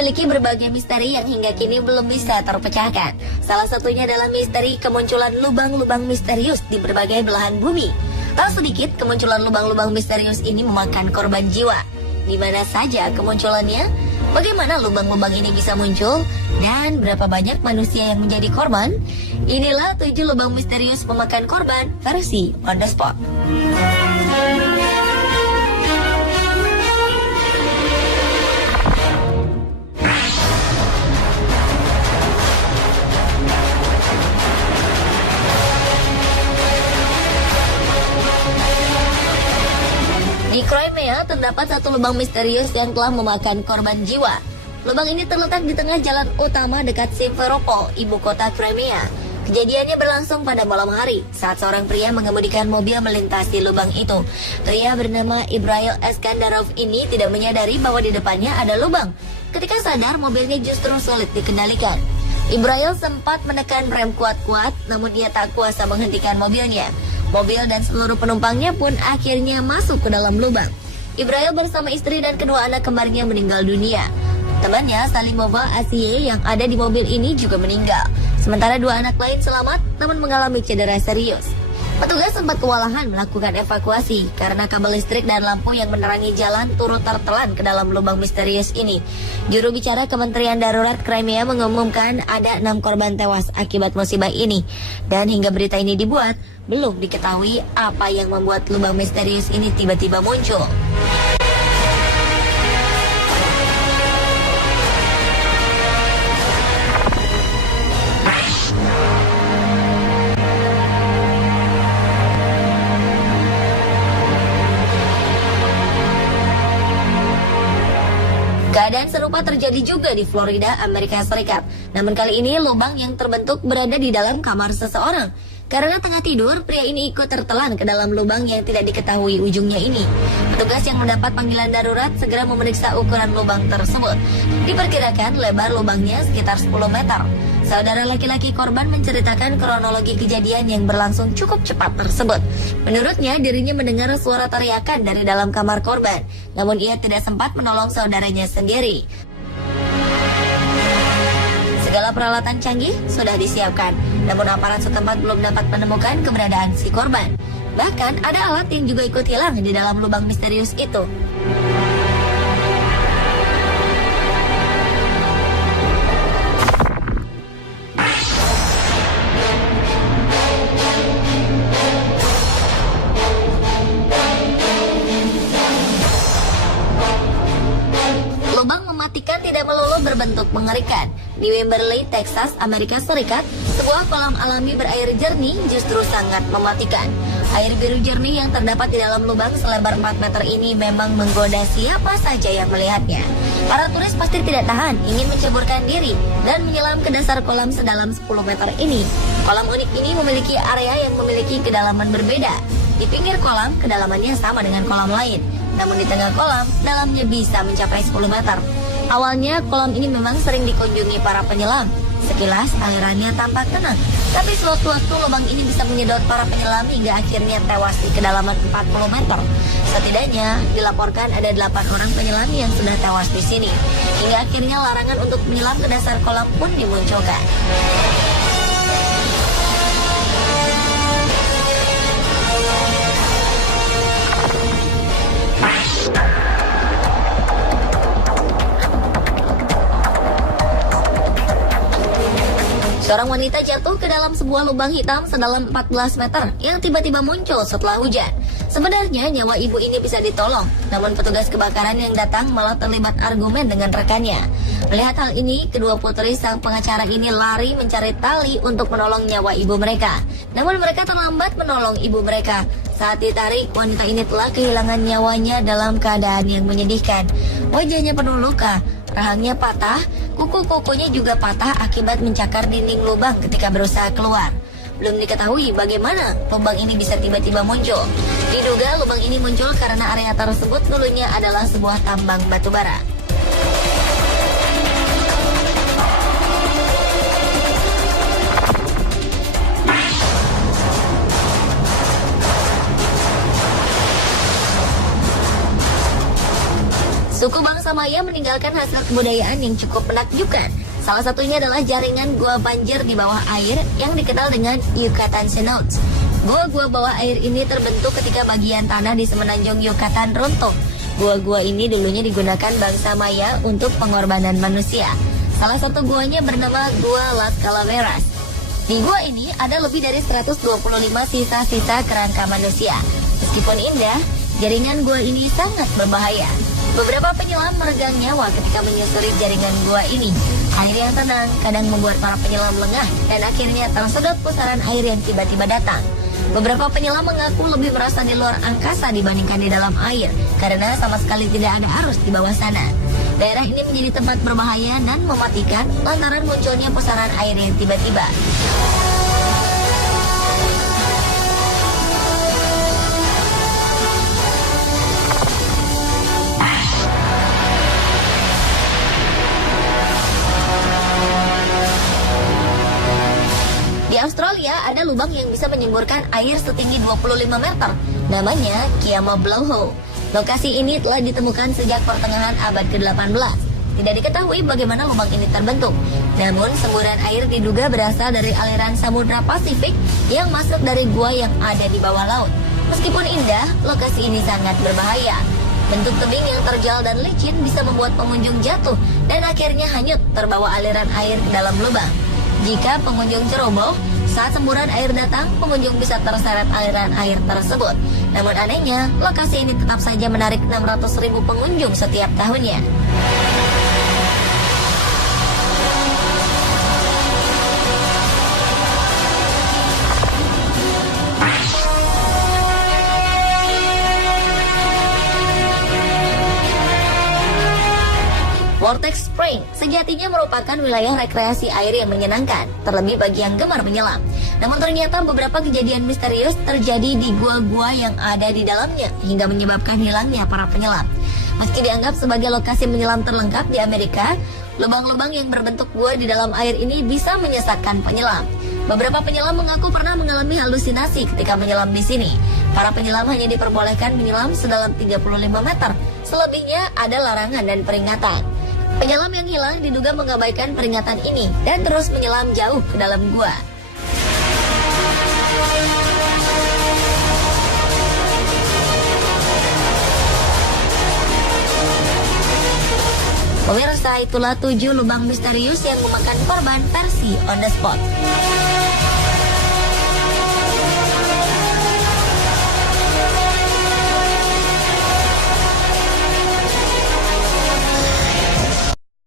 memiliki berbagai misteri yang hingga kini belum bisa terpecahkan. Salah satunya adalah misteri kemunculan lubang-lubang misterius di berbagai belahan bumi. Tak sedikit kemunculan lubang-lubang misterius ini memakan korban jiwa. Di mana saja kemunculannya? Bagaimana lubang-lubang ini bisa muncul? Dan berapa banyak manusia yang menjadi korban? Inilah 7 lubang misterius memakan korban versi on the spot. Di Crimea terdapat satu lubang misterius yang telah memakan korban jiwa. Lubang ini terletak di tengah jalan utama dekat Simferopol, ibu kota Crimea. Kejadiannya berlangsung pada malam hari saat seorang pria mengemudikan mobil melintasi lubang itu. Pria bernama Ibrail Eskandarov ini tidak menyadari bahwa di depannya ada lubang. Ketika sadar, mobilnya justru sulit dikendalikan. Ibrail sempat menekan rem kuat-kuat, namun ia tak kuasa menghentikan mobilnya. Mobil dan seluruh penumpangnya pun akhirnya masuk ke dalam lubang. Ibrail bersama istri dan kedua anak kembarnya meninggal dunia. Temannya Salimova Asiye yang ada di mobil ini juga meninggal. Sementara 2 anak lain selamat namun mengalami cedera serius. Petugas sempat kewalahan melakukan evakuasi karena kabel listrik dan lampu yang menerangi jalan turut tertelan ke dalam lubang misterius ini. Juru bicara Kementerian Darurat Crimea mengumumkan ada 6 korban tewas akibat musibah ini. Dan hingga berita ini dibuat, belum diketahui apa yang membuat lubang misterius ini tiba-tiba muncul. Keadaan serupa terjadi juga di Florida, Amerika Serikat. Namun kali ini lubang yang terbentuk berada di dalam kamar seseorang. Karena tengah tidur, pria ini ikut tertelan ke dalam lubang yang tidak diketahui ujungnya ini. Petugas yang mendapat panggilan darurat segera memeriksa ukuran lubang tersebut. Diperkirakan lebar lubangnya sekitar 10 meter. Saudara laki-laki korban menceritakan kronologi kejadian yang berlangsung cukup cepat tersebut. Menurutnya, dirinya mendengar suara teriakan dari dalam kamar korban. Namun ia tidak sempat menolong saudaranya sendiri. Segala peralatan canggih sudah disiapkan, namun aparat setempat belum dapat menemukan keberadaan si korban. Bahkan ada alat yang juga ikut hilang di dalam lubang misterius itu. Lubang mematikan tidak melulu berbentuk mengerikan. Di Wimberley, Texas, Amerika Serikat, sebuah kolam alami berair jernih justru sangat mematikan. Air biru jernih yang terdapat di dalam lubang selebar 4 meter ini memang menggoda siapa saja yang melihatnya. Para turis pasti tidak tahan, ingin menceburkan diri dan menyelam ke dasar kolam sedalam 10 meter ini. Kolam unik ini memiliki area yang memiliki kedalaman berbeda. Di pinggir kolam, kedalamannya sama dengan kolam lain. Namun di tengah kolam, dalamnya bisa mencapai 10 meter. Awalnya, kolam ini memang sering dikunjungi para penyelam. Sekilas, alirannya tampak tenang. Tapi sewaktu-waktu lubang ini bisa menyedot para penyelam hingga akhirnya tewas di kedalaman 40 meter. Setidaknya, dilaporkan ada 8 orang penyelam yang sudah tewas di sini. Hingga akhirnya larangan untuk menyelam ke dasar kolam pun dimunculkan. Seorang wanita jatuh ke dalam sebuah lubang hitam sedalam 14 meter yang tiba-tiba muncul setelah hujan. Sebenarnya nyawa ibu ini bisa ditolong, namun petugas kebakaran yang datang malah terlibat argumen dengan rekannya. Melihat hal ini, kedua putri sang pengacara ini lari mencari tali untuk menolong nyawa ibu mereka. Namun mereka terlambat menolong ibu mereka. Saat ditarik, wanita ini telah kehilangan nyawanya dalam keadaan yang menyedihkan. Wajahnya penuh luka, rahangnya patah, kuku-kukunya juga patah akibat mencakar dinding lubang ketika berusaha keluar. Belum diketahui bagaimana lubang ini bisa tiba-tiba muncul. Diduga lubang ini muncul karena area tersebut dulunya adalah sebuah tambang batu bara. Suku bangsa bangsa Maya meninggalkan hasil kebudayaan yang cukup menakjubkan. Salah satunya adalah jaringan gua banjir di bawah air yang dikenal dengan Yucatan Cenotes. Gua-gua bawah air ini terbentuk ketika bagian tanah di semenanjung Yucatan runtuh. Gua-gua ini dulunya digunakan bangsa Maya untuk pengorbanan manusia. Salah satu guanya bernama Gua Las Calaveras. Di gua ini ada lebih dari 125 sisa-sisa kerangka manusia. Meskipun indah, jaringan gua ini sangat berbahaya. Beberapa penyelam meregang nyawa ketika menyusuri jaringan gua ini. Air yang tenang kadang membuat para penyelam lengah dan akhirnya tersedot pusaran air yang tiba-tiba datang. Beberapa penyelam mengaku lebih merasa di luar angkasa dibandingkan di dalam air karena sama sekali tidak ada arus di bawah sana. Daerah ini menjadi tempat berbahaya dan mematikan lantaran munculnya pusaran air yang tiba-tiba. Di Australia ada lubang yang bisa menyemburkan air setinggi 25 meter. Namanya Kiama Blowhole. Lokasi ini telah ditemukan sejak pertengahan abad ke-18. Tidak diketahui bagaimana lubang ini terbentuk. Namun semburan air diduga berasal dari aliran Samudra Pasifik yang masuk dari gua yang ada di bawah laut. Meskipun indah, lokasi ini sangat berbahaya. Bentuk tebing yang terjal dan licin bisa membuat pengunjung jatuh dan akhirnya hanyut terbawa aliran air ke dalam lubang. Jika pengunjung ceroboh, saat semburan air datang, pengunjung bisa terseret aliran air tersebut. Namun anehnya, lokasi ini tetap saja menarik 600.000 pengunjung setiap tahunnya. Vortex Spring sejatinya merupakan wilayah rekreasi air yang menyenangkan, terlebih bagi yang gemar menyelam. Namun ternyata beberapa kejadian misterius terjadi di gua-gua yang ada di dalamnya, hingga menyebabkan hilangnya para penyelam. Meski dianggap sebagai lokasi menyelam terlengkap di Amerika, lubang-lubang yang berbentuk gua di dalam air ini bisa menyesatkan penyelam. Beberapa penyelam mengaku pernah mengalami halusinasi ketika menyelam di sini. Para penyelam hanya diperbolehkan menyelam sedalam 35 meter, selebihnya ada larangan dan peringatan. Penyelam yang hilang diduga mengabaikan peringatan ini dan terus menyelam jauh ke dalam gua. Pemirsa, itulah 7 lubang misterius yang memakan korban versi on the spot.